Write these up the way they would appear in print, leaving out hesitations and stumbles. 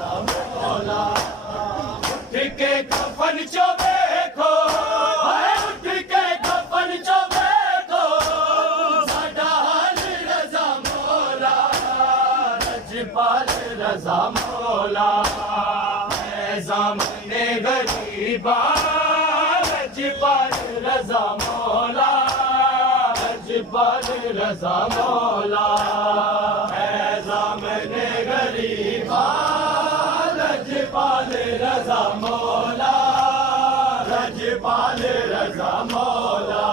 मौला उठ के कफन चो देखो, उठ के कफन चो देखो, साडा हाल रज़ा मौला, लजपाल रज़ा मौला, ज़ामने गरीबा लजपाल रज़ा मौला, लजपाल रज़ा मौला, ज़ामने गरीबा लजपाल रज़ा मौला, लजपाल रज़ा मौला,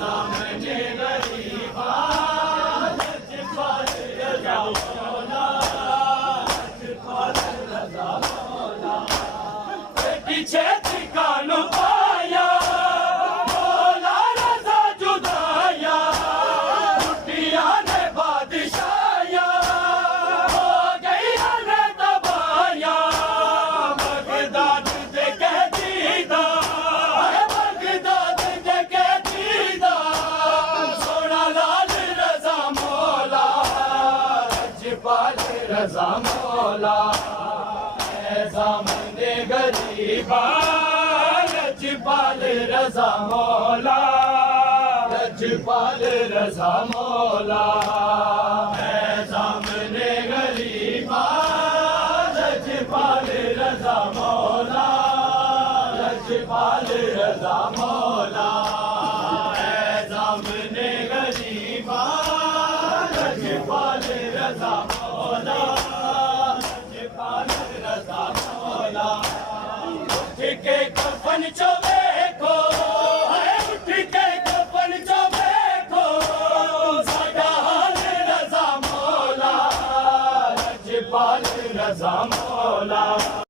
ज़ामने गरीबा लजपाल रज़ा मौला, लजपाल रज़ा मौला, पीछे ठिकानो पाया मौला रज़ा जुदाया, लुटिया ने बादशाया, हो गई ने तबाया, बगदाद दे के दीदा, बगदाद दे के दीदा, सोना लाल रज़ा मौला, लजपाल रज़ा मौला, ज़ामने गरीबा लजपाल रज़ा मौला, लजपाल रज़ा मौला, ज़ामने गरीबा लजपाल रज़ा मौला, लजपाल रज़ा मौला, ज़ामने गरीबा लजपाल रज़ा मौला, लजपाल रज़ा मौला, उठ के कफन चो देखो, उठ के कफन चो देखो, साडा हाल रज़ा मौला, लजपाल रज़ा मौला।